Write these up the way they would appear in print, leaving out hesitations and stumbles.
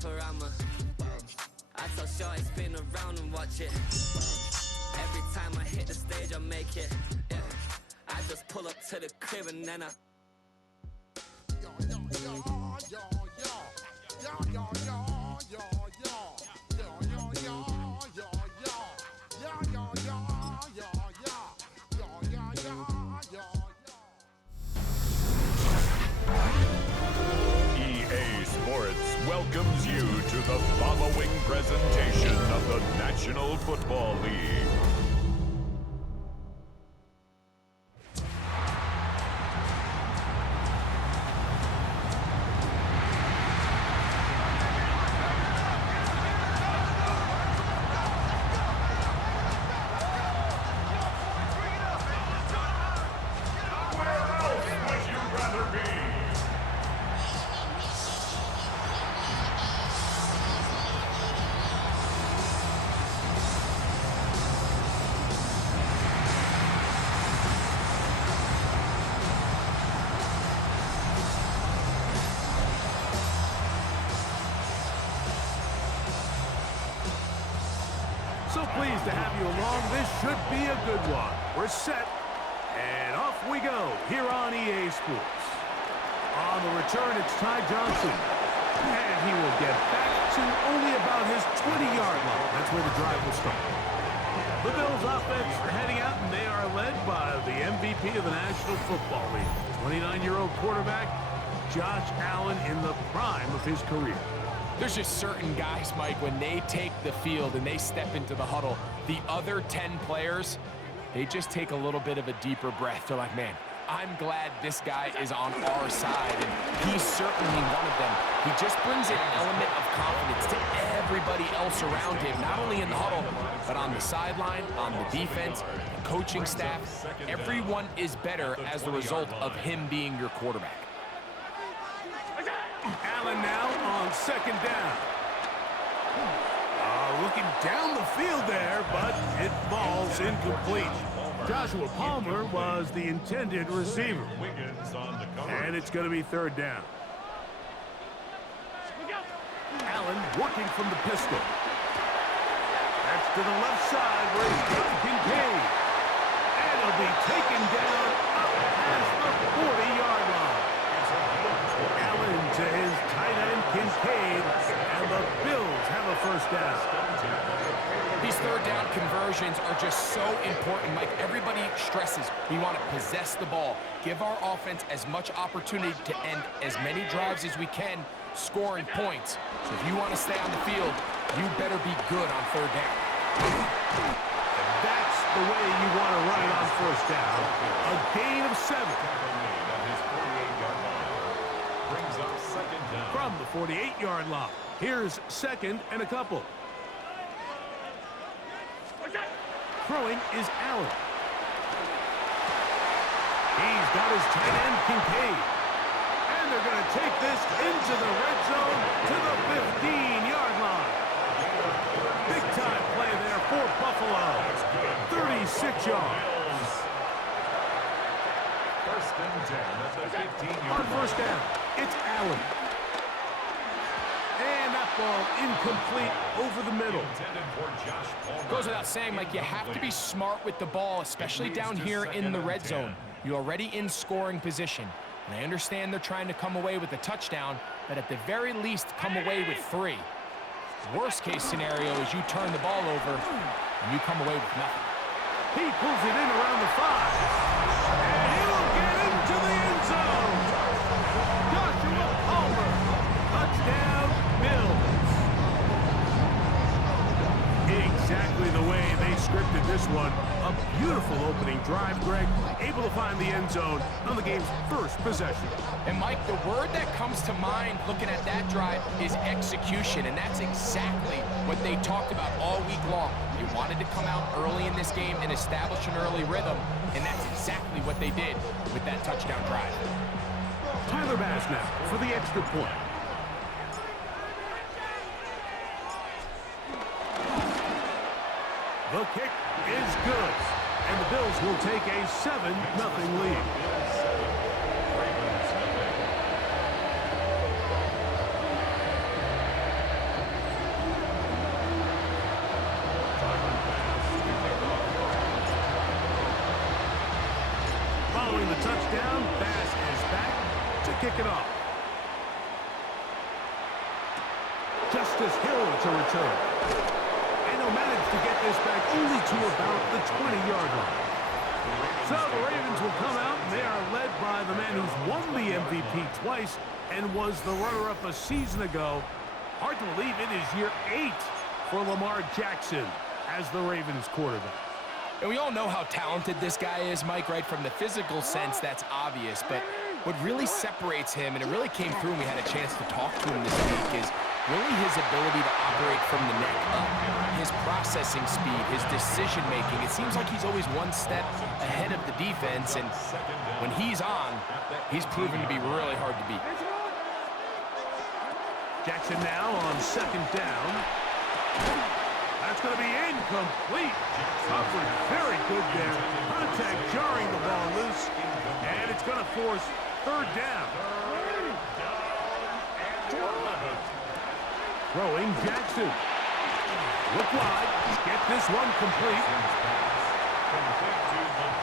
panorama. I tell Shorty spin around and watch it. Every time I hit the stage, I make it. Yeah. I just pull up to the crib and then I. EA Sports welcomes you to the following presentation of the National Football League. So pleased to have you along. This should be a good one. We're set, and off we go here on EA Sports. On the return, it's Ty Johnson. And he will get back to only about his 20-yard line. That's where the drive will start. The Bills offense heading out, and they are led by the MVP of the National Football League, 29-year-old quarterback Josh Allen in the prime of his career. There's just certain guys, Mike, when they take the field and they step into the huddle, the other 10 players, they just take a little bit of a deeper breath. They're like, man, I'm glad this guy is on our side, and he's certainly one of them. He just brings an element of confidence to everybody else around him, not only in the huddle, but on the sideline, on the defense, the coaching staff. Everyone is better as the result of him being your quarterback. Allen now on second down. Looking down the field there, but it falls incomplete. Joshua Palmer was the intended receiver. And it's going to be third down. Allen working from the pistol. That's to the left side where he's got Kincaid. And it'll be taken down up past the 40-yard line. Allen to his tight end Kincaid, and the Bills have a first down. These third down conversions are just so important. Like everybody stresses, we want to possess the ball, give our offense as much opportunity to end as many drives as we can, scoring points. So if you want to stay on the field, you better be good on third down. That's the way you want to run it on first down. A gain of 7. From the 48-yard line. Here's second and a couple. Throwing is Allen. He's got his tight end Kincaid. And they're going to take this into the red zone to the 15-yard line. Big time play there for Buffalo. 36 yards. First and 10 at the 15-yard line. On first down, it's Allen. And that ball incomplete over the middle. Goes without saying, Mike, you have to be smart with the ball, especially down here in the red zone. You're already in scoring position. And I understand they're trying to come away with a touchdown, but at the very least, come away with 3. Worst case scenario is you turn the ball over and you come away with nothing. He pulls it in around the 5. And he'll get into the end zone. Joshua Palmer. Touchdown, Bills. Exactly the way they scripted this one. A beautiful opening drive, Greg. Able to find the end zone on the game's first possession. And Mike, the word that comes to mind looking at that drive is execution, and that's exactly what they talked about all week long. They wanted to come out early in this game and establish an early rhythm, and that's exactly what they did with that touchdown drive. Tyler Bass now for the extra point. The kick is good, and the Bills will take a 7-0 lead. down. Bass is back to kick it off. Justice Hill to return. And he'll manage to get this back only to about the 20-yard line. So the Ravens will come out, and they are led by the man who's won the MVP twice and was the runner-up a season ago. Hard to believe it is year 8 for Lamar Jackson as the Ravens quarterback. And we all know how talented this guy is, Mike, right? From the physical sense, that's obvious. But what really separates him, and it really came through when we had a chance to talk to him this week, is really his ability to operate from the neck up, his processing speed, his decision-making. It seems like he's always one step ahead of the defense, and when he's on, he's proven to be really hard to beat. Jackson now on second down. That's going to be incomplete. Coverage very good there. Contact jarring the ball loose, and it's going to force third down. Throwing Jackson. Look wide. Get this one complete.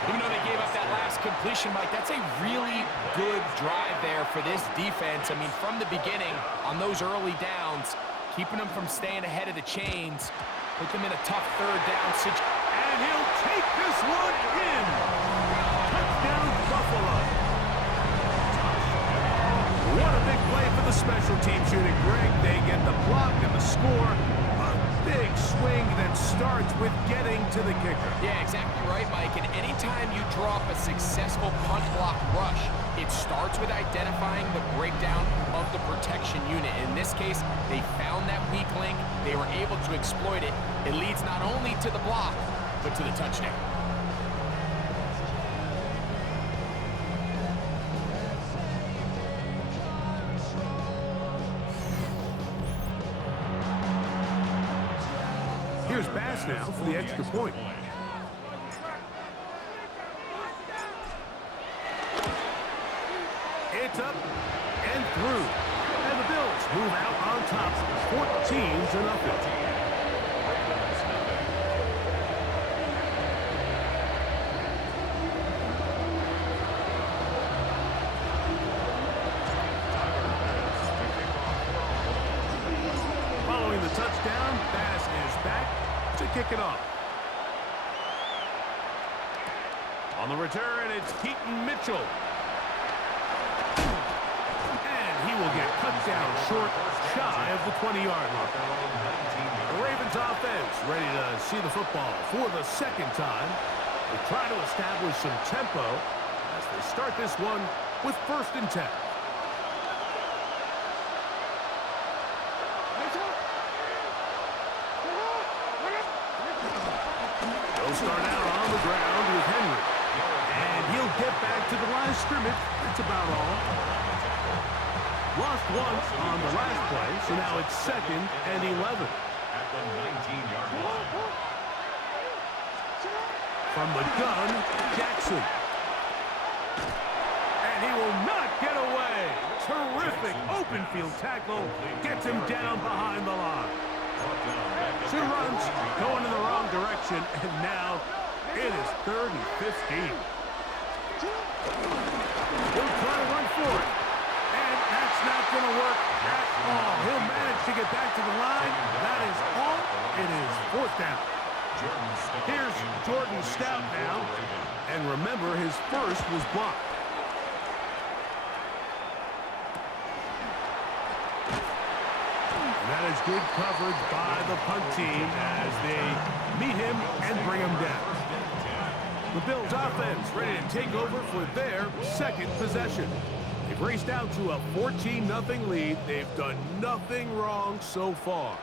Even though they gave up that last completion, Mike, that's a really good drive there for this defense. I mean, from the beginning, on those early downs, keeping them from staying ahead of the chains, put them in a tough third down situation. And he'll take this one in. Touchdown, Buffalo. What a big play for the special teams unit, Greg. They get the block and the score. A big swing that starts with getting to the kicker. Yeah, exactly right, Mike. And anytime you draw up a successful punt block rush, it starts with identifying the breakdown of the protection unit. In this case, they found that weak link. They were able to exploit it. It leads not only to the block, but to the touchdown. Here's Bass now for the extra point. It's up and through. And the Bills move out on top, 14-0. Following the touchdown, Bass is back to kick it off. On the return, it's Keaton Mitchell. And he will get cut down short, shy of the 20-yard line. The Ravens offense ready to see the football for the second time. They try to establish some tempo as they start this one with 1st and 10. They'll start out on the ground with Henry. And he'll get back to the line of scrimmage. That's about all. Lost once on the last play, so now it's 2nd and 11. At the 19-yard line. From the gun, Jackson. And he will not get away. Terrific open field tackle. Gets him down behind the line. 2 runs going in the wrong direction, and now it is 3rd and 15. He'll try to run for it. And that's not going to work at all. He'll manage to get back to the line. That is all. It is 4th down. Here's Jordan Stout now. And remember, his first was blocked. And that is good coverage by the punt team as they meet him and bring him down. The Bills offense ready to take over for their 2nd possession. They've raced out to a 14-0 lead. They've done nothing wrong so far.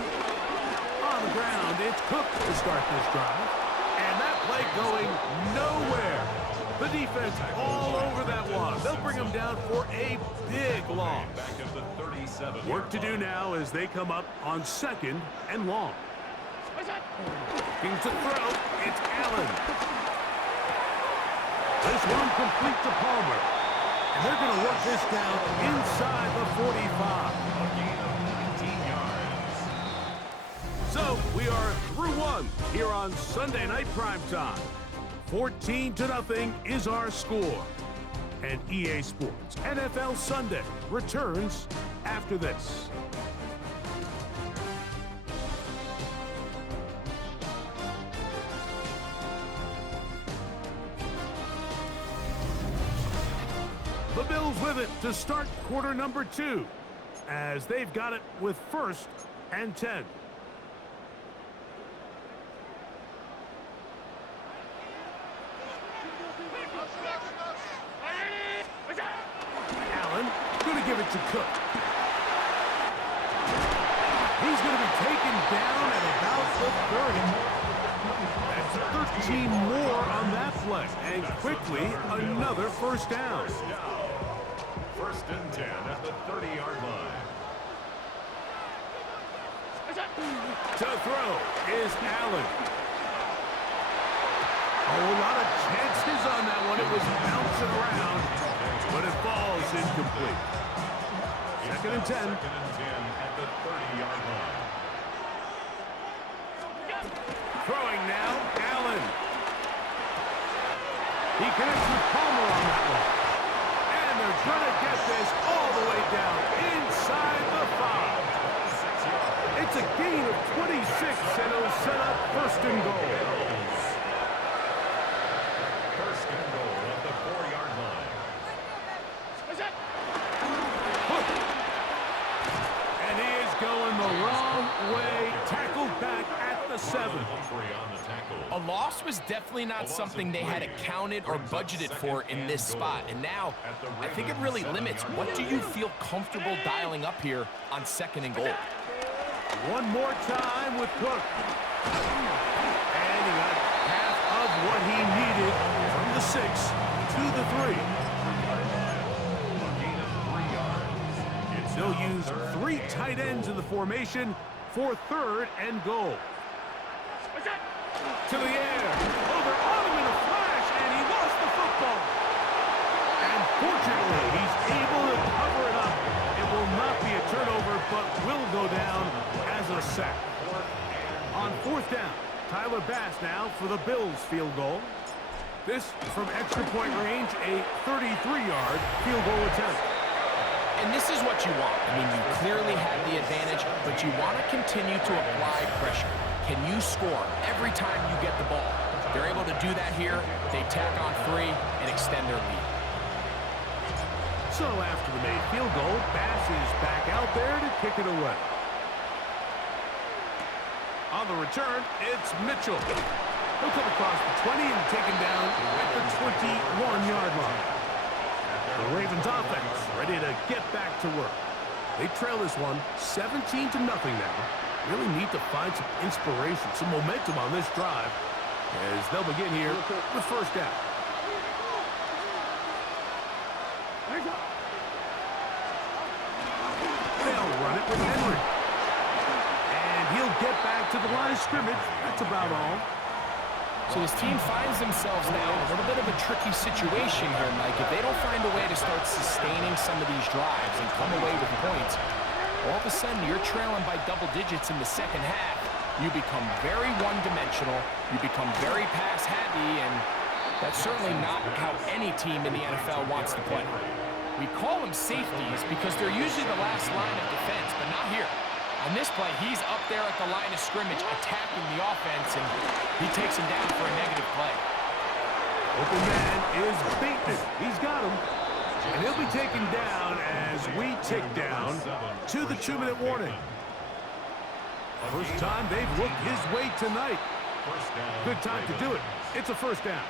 On the ground, it's Cook to start this drive. And that play going nowhere. The defense all over that one. They'll bring him down for a big loss. Work to do now as they come up on 2nd and long. Looking to throw, it's Allen. This one complete to Palmer. And they're going to work this down inside the 45. So we are through one here on Sunday Night Primetime. 14-0 is our score. And EA Sports NFL Sunday returns after this. The Bills with it to start quarter number 2, as they've got it with 1st and 10. Allen going to give it to Cook. He's going to be taken down at about the 30. That's 13 more on that play, and quickly another first down. 1st and 10 at the 30-yard line. To throw is Allen. Oh, a lot of chances on that one. It was bouncing around, but it falls incomplete. 2nd and 10. 2nd and 10 at the 30-yard line. Throwing now, Allen. He connects with Palmer on that one. And they're going to get this all the way down inside the 5. It's a gain of 26, and it'll set up 1st and goal. 1st and goal at the 4-yard line. And he is going the wrong way. Tackled back at the 7. A loss was definitely not something they had accounted or budgeted for in this spot. And now, I think it really limits what do you feel comfortable dialing up here on 2nd and goal. One more time with Cook. And he got half of what he needed from the 6 to the 3. They'll use 3 tight ends in the formation for 3rd and goal. To the air. Oh, they're on him in a flash, and he lost the football. And fortunately, he's able to cover it up. It will not be a turnover, but will go down as a sack. On 4th down, Tyler Bass now for the Bills field goal. This from extra point range, a 33-yard field goal attempt. And this is what you want. I mean, you clearly have the advantage, but you want to continue to apply pressure. Can you score every time you get the ball? They're able to do that here. They tack on 3 and extend their lead. So after the made field goal, Bass is back out there to kick it away. On the return, it's Mitchell. He'll come across the 20 and taken down at the 21-yard line. The Ravens offense ready to get back to work. They trail this one 17-0 now. Really need to find some inspiration, some momentum on this drive as they'll begin here with 1st down. They'll run it with Henry. And he'll get back to the line of scrimmage. That's about all. So this team finds themselves now in a little bit of a tricky situation here, Mike. If they don't find a way to start sustaining some of these drives and come away with points, all of a sudden you're trailing by double digits in the 2nd half. You become very one-dimensional. You become very pass-heavy, and that's certainly not how any team in the NFL wants to play. We call them safeties because they're usually the last line of defense, but not here. On this play, he's up there at the line of scrimmage attacking the offense, and he takes him down for a negative play. Open man is Bateman. He's got him. And he'll be taken down as we tick down to the 2-minute warning. First time they've looked his way tonight. Good time to do it. It's a 1st down.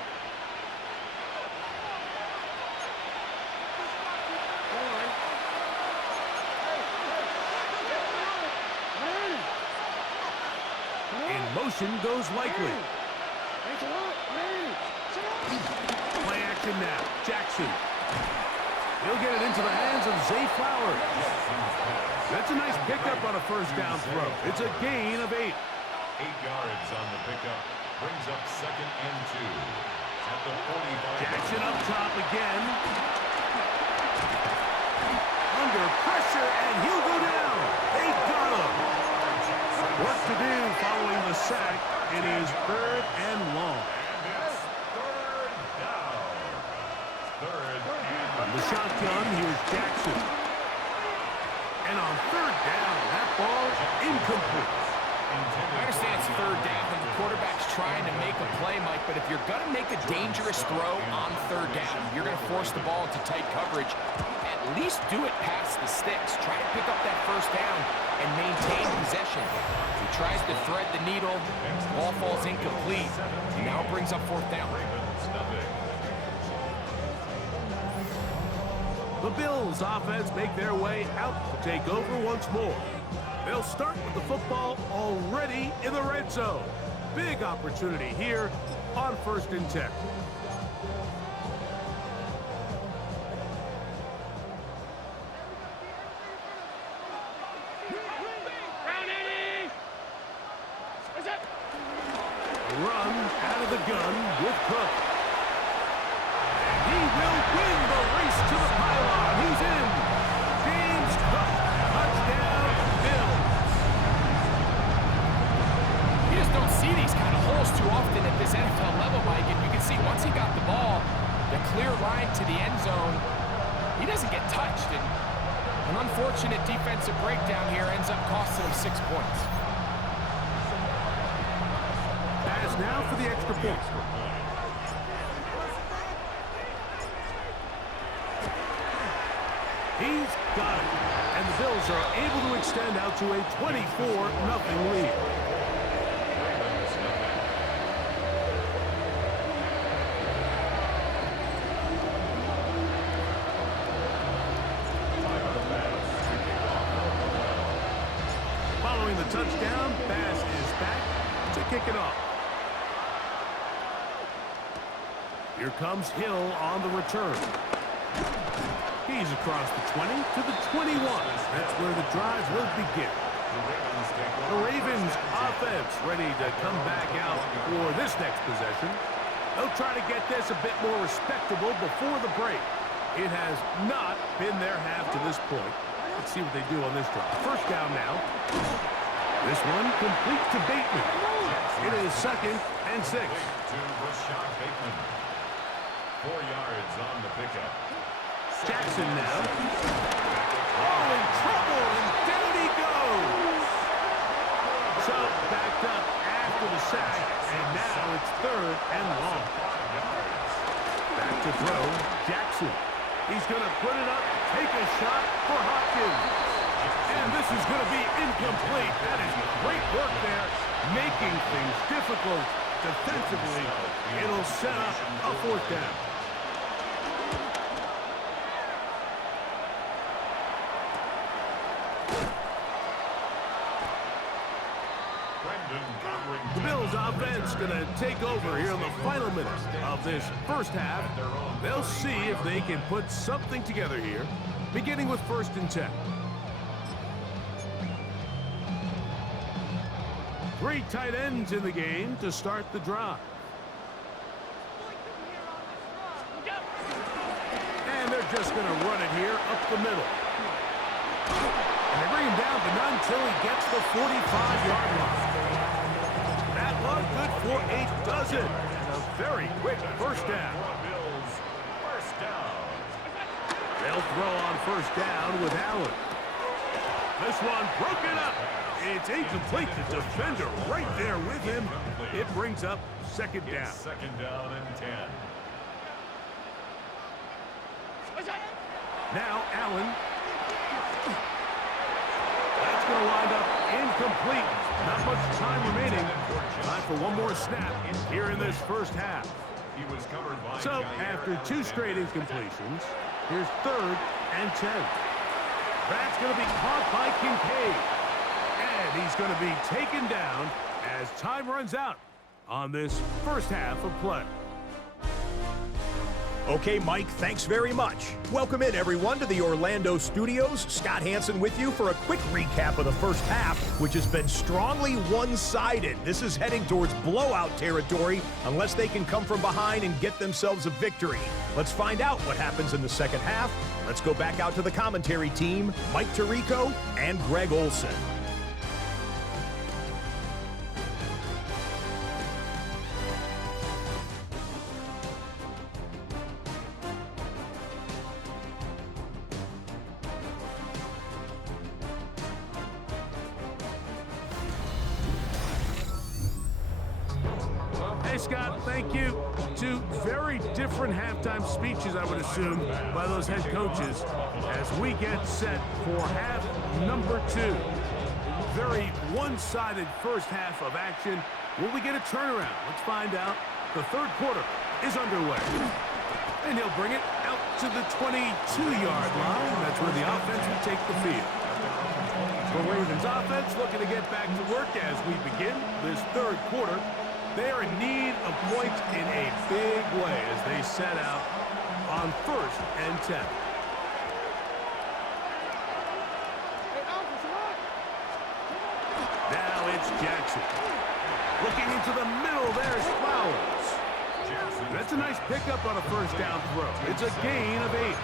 In motion goes Likely. Play action now. Jackson. He'll get it into the hands of Zay Flowers. That's a nice pickup on a 1st down throw. It's a gain of 8. 8 yards on the pickup. Brings up 2nd and 2. At the 45. Jackson up top again. Under pressure, and he'll go down. They got him. Work to do following the sack. It is 3rd and long. shotgun, here's Jackson. And on third down, that ball incomplete. I understand it's third down and the quarterback's trying to make a play, Mike, but if you're going to make a dangerous throw on third down, you're going to force the ball into tight coverage. At least do it past the sticks. Try to pick up that first down and maintain possession. He tries to thread the needle. Ball falls incomplete. And now it brings up fourth down. The Bills offense make their way out to take over once more. They'll start with the football already in the red zone. Big opportunity here on 1st and 10. Run out of the gun with Cook. And he will win the race to the pylon. He's in. James Cook, touchdown, Bills. You just don't see these kind of holes too often at this NFL level, Mike. And you can see once he got the ball, the clear line to the end zone, he doesn't get touched. And an unfortunate defensive breakdown here ends up costing him 6 points. Pass now for the extra point. He's got it. And the Bills are able to extend out to a 24-0 lead. Following the touchdown, Bass is back to kick it off. Here comes Hill on the return. He's across the 20 to the 21. That's where the drive will begin. The Ravens offense ready to come back out for this next possession. They'll try to get this a bit more respectable before the break. It has not been their half to this point. Let's see what they do on this drive. First down now. This one complete to Bateman. It is 2nd and 6. 4 yards on the pickup. Jackson now. Oh, in trouble, and down he goes. So, backed up after the sack, and now it's 3rd and long. Back to throw, Jackson. He's going to put it up, take a shot for Hopkins. And this is going to be incomplete. That is great work there, making things difficult defensively. It'll set up a 4th down. The Bills offense going to take over here in the final minutes of this first half. They'll see if they can put something together here, beginning with 1st and 10. 3 tight ends in the game to start the drive. And they're just going to run it here up the middle. And they bring him down to none until he gets the 45-yard line. That one good for a dozen. And a very quick first down. They'll throw on first down with Allen. This one broken up. It's incomplete. The defender right there with him. It brings up 2nd down. 2nd down and 10. Now Allen. That's going to wind up incomplete. Not much time remaining. Time for one more snap here in this first half. So after 2 straight incompletions, here's 3rd and 10. That's going to be caught by Kincaid. And he's going to be taken down as time runs out on this first half of play. Okay, Mike, thanks very much. Welcome in, everyone, to the Orlando studios. Scott Hansen with you for a quick recap of the first half, which has been strongly one-sided. This is heading towards blowout territory unless they can come from behind and get themselves a victory. Let's find out what happens in the second half. Let's go back out to the commentary team, Mike Tirico and Greg Olson. Scott, thank you. Two very different halftime speeches, I would assume, by those head coaches as we get set for half number 2. Very one-sided first half of action. Will we get a turnaround? Let's find out. The third quarter is underway. And he'll bring it out to the 22-yard line. That's where the offense will take the field. The Ravens offense looking to get back to work as we begin this third quarter. They are in need of points in a big way as they set out on 1st and 10. Now it's Jackson. Looking into the middle, there's Flowers. That's a nice pickup on a first down throw. It's a gain of 8.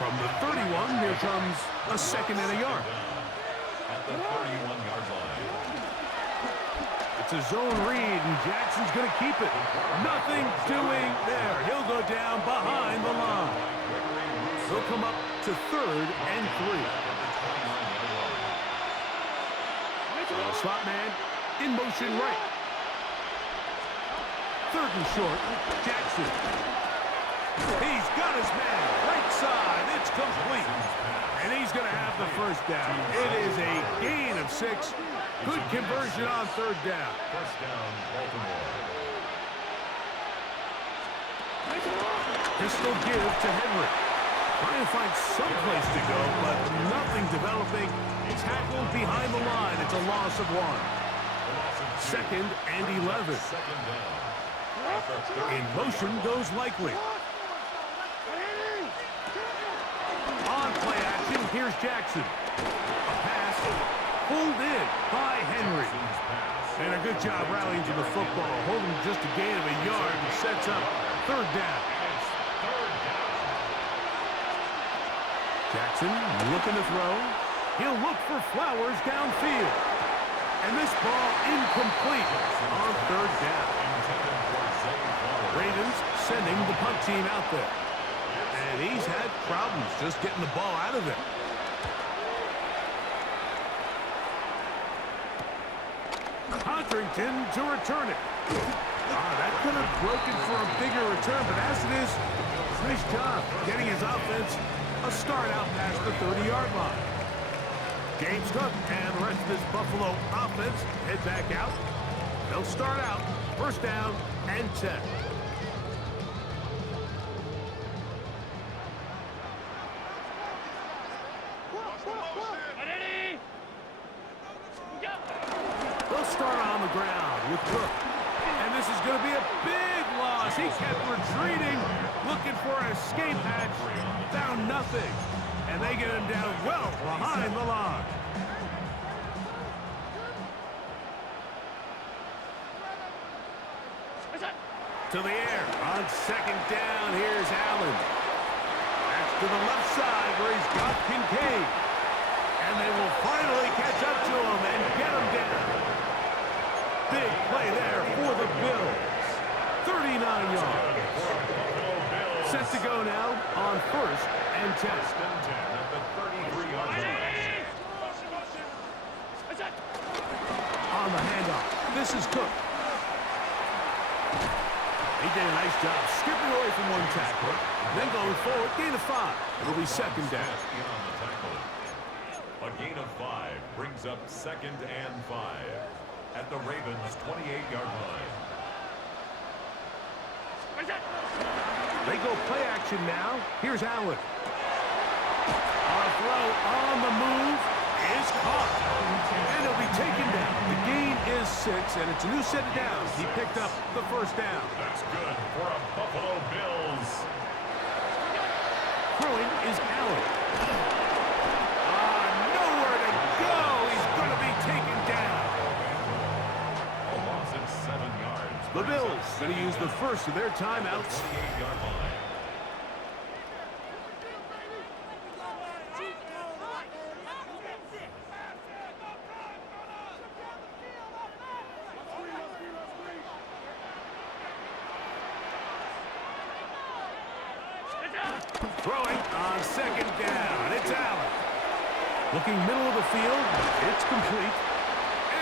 From the 31, here comes a second and a yard. At the 31-yard line. It's a zone read, and Jackson's going to keep it. Nothing doing there. He'll go down behind the line. He'll come up to 3rd and 3. Slot man in motion right. 3rd and short. Jackson. He's got his man. Right side. It's complete. And he's going to have the first down. It is a gain of 6. Good conversion on 3rd down. First down, Baltimore. Pistol give to Henry. Trying to find some place to go, but nothing developing. Tackled behind the line. It's a loss of 1. 2nd and 11. In motion goes Likely. On play action, here's Jackson. A pass pulled in by Henry. And a good job rallying to the football. Holding just a gain of a yard and sets up 3rd down. Jackson looking to throw. He'll look for Flowers downfield. And this ball incomplete on 3rd down. Ravens sending the punt team out there. And he's had problems just getting the ball out of there. Codrington to return it. That could have broken for a bigger return, but as it is, nice job getting his offense a start out past the 30-yard line. James Cook and the rest of this Buffalo offense head back out. They'll start out 1st down and 10. They'll start on the ground with Cook. And this is going to be a big loss. He kept retreating, looking for an escape hatch. Found nothing. And they get him down well behind the line. To the air on 2nd down. Here's Allen. That's to the left side where he's got Kincaid. And they will finally catch up to him and get him down. Big play there for the Bills. 39 yards. Set to go now on 1st and 10. At the 33-yard line. On the handoff, this is Cook. He did a nice job skipping away from one tackle, then going forward, gain of 5. It'll be 2nd down. A gain of 5 brings up 2nd and 5 at the Ravens' 28-yard line. They go play action now. Here's Allen. On a throw on the move is caught. And he'll be taken down. The gain is 6, and it's a new set of downs. He picked up the 1st down. That's good for a Buffalo Bills. Throwing is Allen. Nowhere to go. He's going to be taken down. A loss of 7 yards. The Bills going to use the first of their timeouts. 28-yard line. Throwing on 2nd down. It's Allen. Looking middle of the field. It's complete.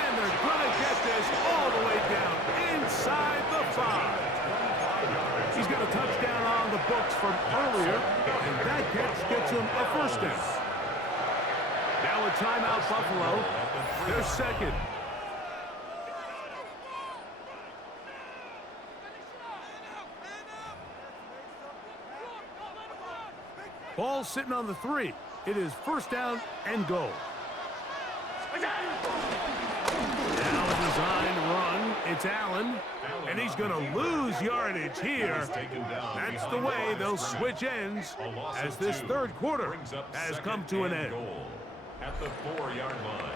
And And they're going to get this all the way down inside the 5. He's got a touchdown on the books from earlier, and that catch gets him a first down. Now a timeout, Buffalo. They're second. Ball sitting on the 3. It is first down and goal. Now a design run. It's Allen, and he's going to lose yardage here. That's the way they'll switch ends as this third quarter has come to an end. At the 4-yard line.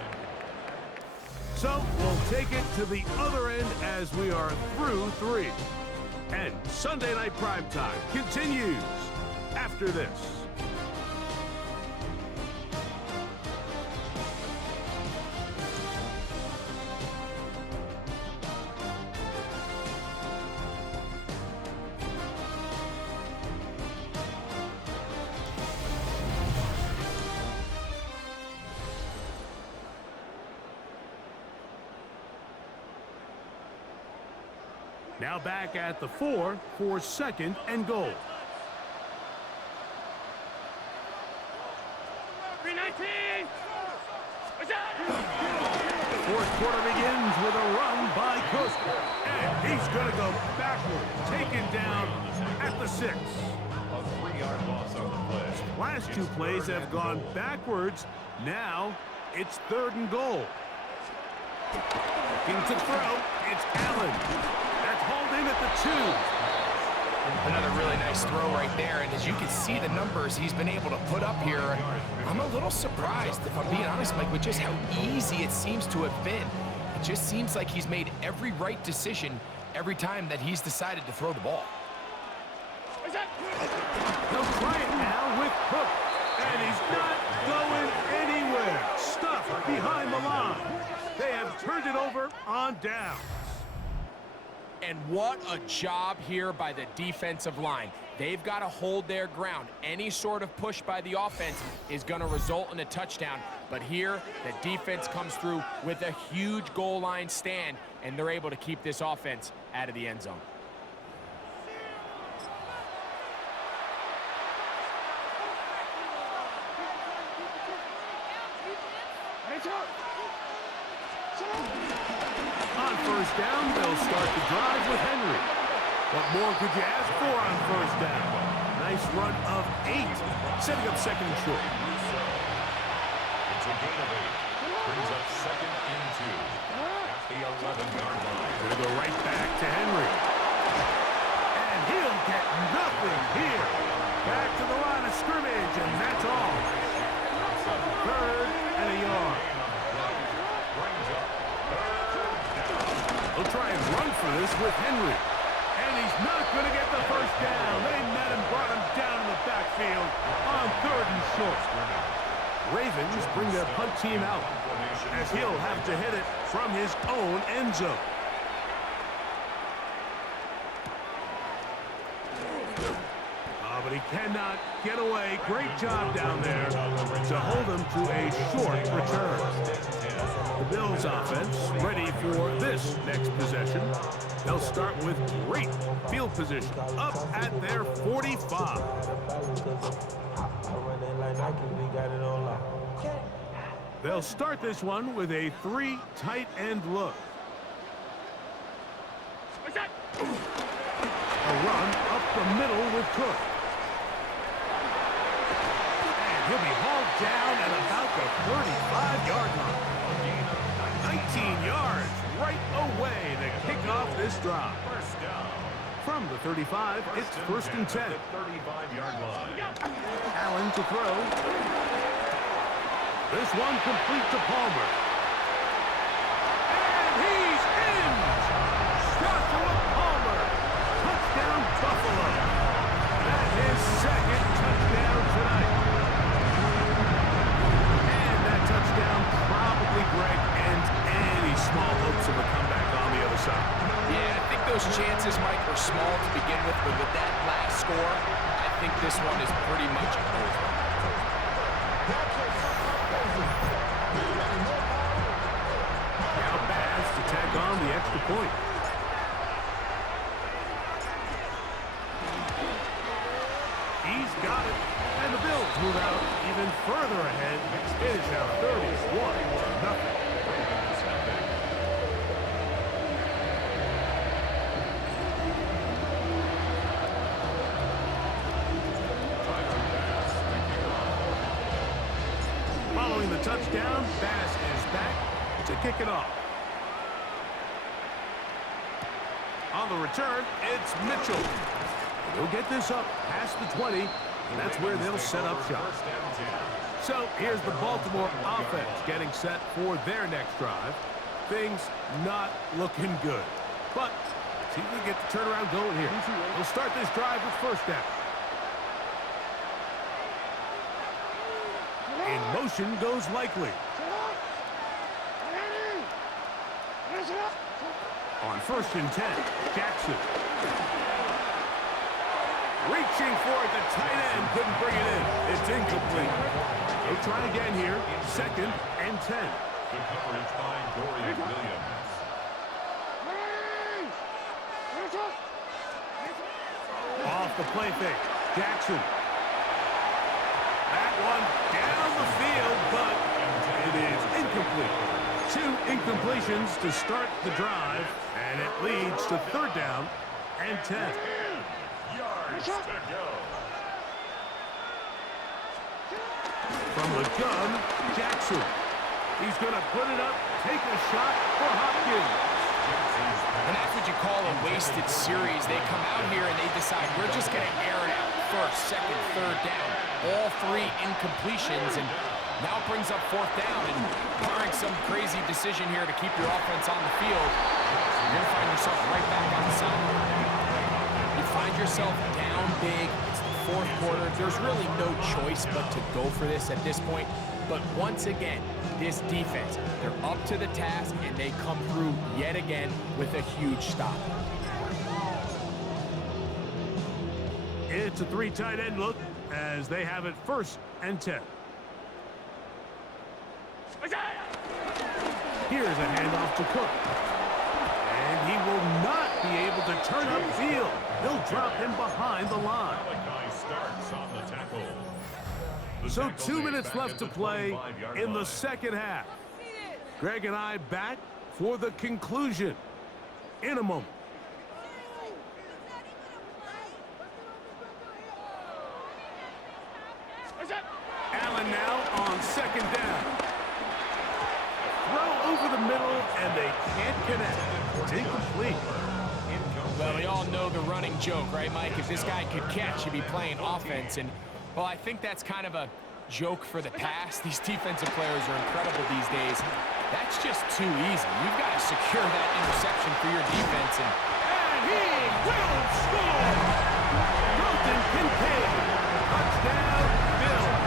So we'll take it to the other end as we are through 3. And Sunday Night Primetime continues after this. Now back at the 4 for second and goal. 319. Fourth quarter begins with a run by Cook. And he's going to go backward, taken down at the 6. A 3-yard loss on the play. Last 2 plays have gone backwards. Now it's third and goal. Looking to throw. It's Allen. That's hauled in at the 2. Another really nice throw right there, and as you can see the numbers he's been able to put up here, I'm a little surprised, if I'm being honest, Mike, with just how easy it seems to have been. It just seems like he's made every right decision every time that he's decided to throw the ball. They'll try it now with Cook, and he's not going anywhere. Stuffed behind the line. They have turned it over on downs. And what a job here by the defensive line. They've got to hold their ground. Any sort of push by the offense is going to result in a touchdown. But here, the defense comes through with a huge goal line stand, and they're able to keep this offense out of the end zone. On first down, they'll start the drive with Henry. What more could you ask for on first down? Nice run of 8, setting up second and short. It's a gain of 8. Brings up second and 2. At the 11-yard line. Gonna go right back to Henry. And he'll get nothing here. Back to the line of scrimmage, and that's all. Third and a yard. They'll try and run for this with Henry. And he's not going to get the first down. They met him, brought him down in the backfield on third and short. Ravens bring their punt team out as he'll have to hit it from his own end zone. But he cannot get away. Great job down there to hold him to a short return. The Bills offense ready for this next possession. They'll start with great field position up at their 45. They'll start this one with a 3 tight end look. A run up the middle with Cook. He'll be hauled down at about the 35-yard line. 19 yards right away to kick off this drive. First down. From the 35, it's first and 10. 35-yard line. Allen to throw. This one complete to Palmer. And he's in! Joshua Palmer. Touchdown, Buffalo. That's his second touchdown tonight. Touchdown probably, Greg, ends any small hopes of a comeback on the other side. Yeah, I think those chances, Mike, were small to begin with, but with that last score, I think this one is pretty much over. Now back point. He's got it. And the Bills move out even further ahead. It is now 31-0. Following the touchdown, Bass is back to kick it off. On the return, it's Mitchell. He'll get this up past the 20, and that's where they'll set up shop. So here's the Baltimore offense getting set for their next drive. Things not looking good. But see if we get the turnaround going here. We'll start this drive with first down. In motion goes Likely. On 1st and 10, Jackson. Reaching for it, the tight end couldn't bring it in. It's incomplete. They'll try again here, 2nd and 10. The coverage by Dorian Williams. Off the play fake, Jackson. That one down the field, but it is incomplete. 2 incompletions to start the drive, and it leads to 3rd down and 10. Yards to go. From the gun, Jackson. He's going to put it up, take a shot for Hopkins. And that's what you call a wasted series. They come out here and they decide, we're just going to air it out. 1st, 2nd, 3rd down. All 3 incompletions, and now brings up 4th down. And barring some crazy decision here to keep your offense on the field, you're going to find yourself right back on the sideline. You find yourself down big. It's the 4th quarter. There's really no choice but to go for this at this point. But once again, this defense, they're up to the task, and they come through yet again with a huge stop. It's a 3 tight end look as they have it 1st and 10. Here's a handoff to Cook. And he will not be able to turn upfield. They'll drop him behind the line. Starts on the tackle. So 2 minutes left to play in the 2nd half. Greg and I back for the conclusion in a moment. Allen now on 2nd down. Throw over the middle, and they can't connect. It's incomplete. Well, we all know the running joke, right, Mike? If this guy could catch, he'd be playing offense. And, well, I think that's kind of a joke for the past. These defensive players are incredible these days. That's just too easy. You've got to secure that interception for your defense. And he will score! Dalton Kincaid. Touchdown, Bills.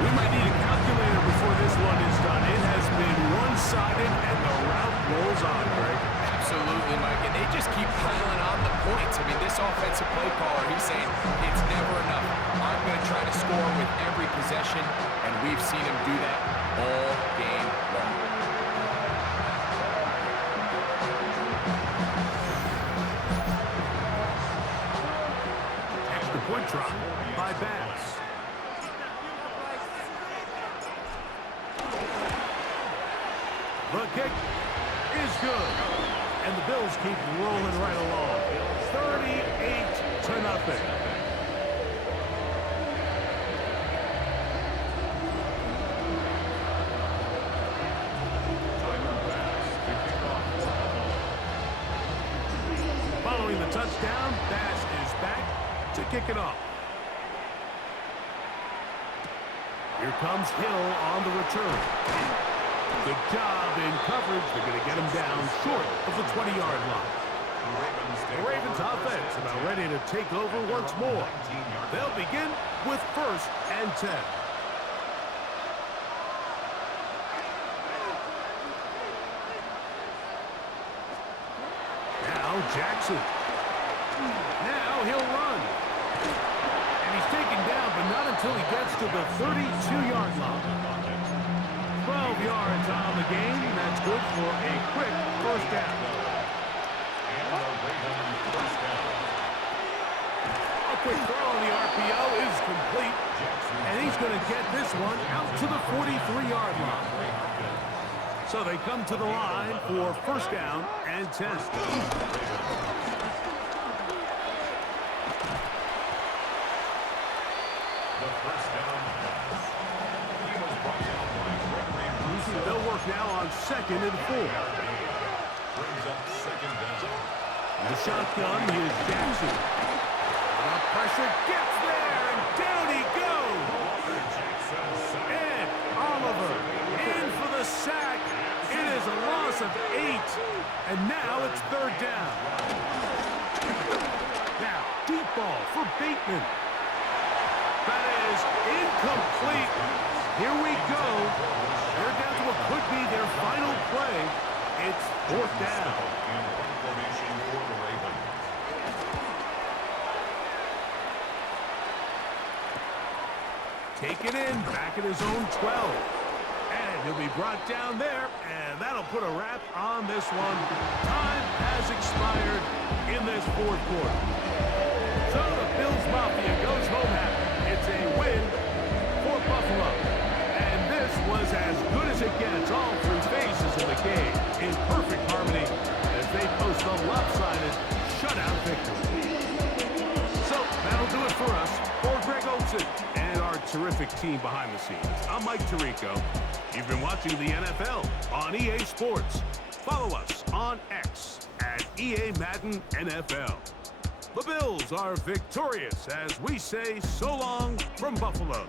We might need a calculator before this one is done. It has been one-sided, and the route rolls on, Greg. Absolutely, Mike. And they just keep piling on the points. I mean, this offensive play caller, he's saying it's never enough. I'm going to try to score with every possession, and we've seen him do that all game long. Extra point drop by Bass. The kick is good. And the Bills keep rolling right along. 38-0. Following the touchdown, Bass is back to kick it off. Here comes Hill on the return. Good job in coverage. They're going to get him down short of the 20-yard line. The Ravens offense about ready to take over once more. They'll begin with 1st and 10. Now Jackson. Now he'll run. And he's taken down, but not until he gets to the 32-yard line. 12 yards on the game. That's good for a quick first down. A quick throw on the RPO is complete. And he's going to get this one out to the 43-yard line. So they come to the line for first down and 10. They'll work now on 2nd and 4. The shotgun is Jackson. The pressure gets there, and down he goes. And Oliver in for the sack. It is a loss of 8, and now it's 3rd down. Now, deep ball for Bateman. That is incomplete. Here we go. They're down to what could be their final play. It's 4th down. Take it in, back at his own 12. And he'll be brought down there, and that'll put a wrap on this one. Time has expired in this 4th quarter. So the Bills Mafia goes home happy. It's a win for Buffalo. And this was as good as it gets, all 3 phases of the game in perfect harmony as they post a lopsided shutout victory. So that'll do it for us. For Greg Olsen and our terrific team behind the scenes, I'm Mike Tirico. You've been watching the NFL on EA Sports. Follow us on X at EA Madden NFL. The Bills are victorious as we say so long from Buffalo.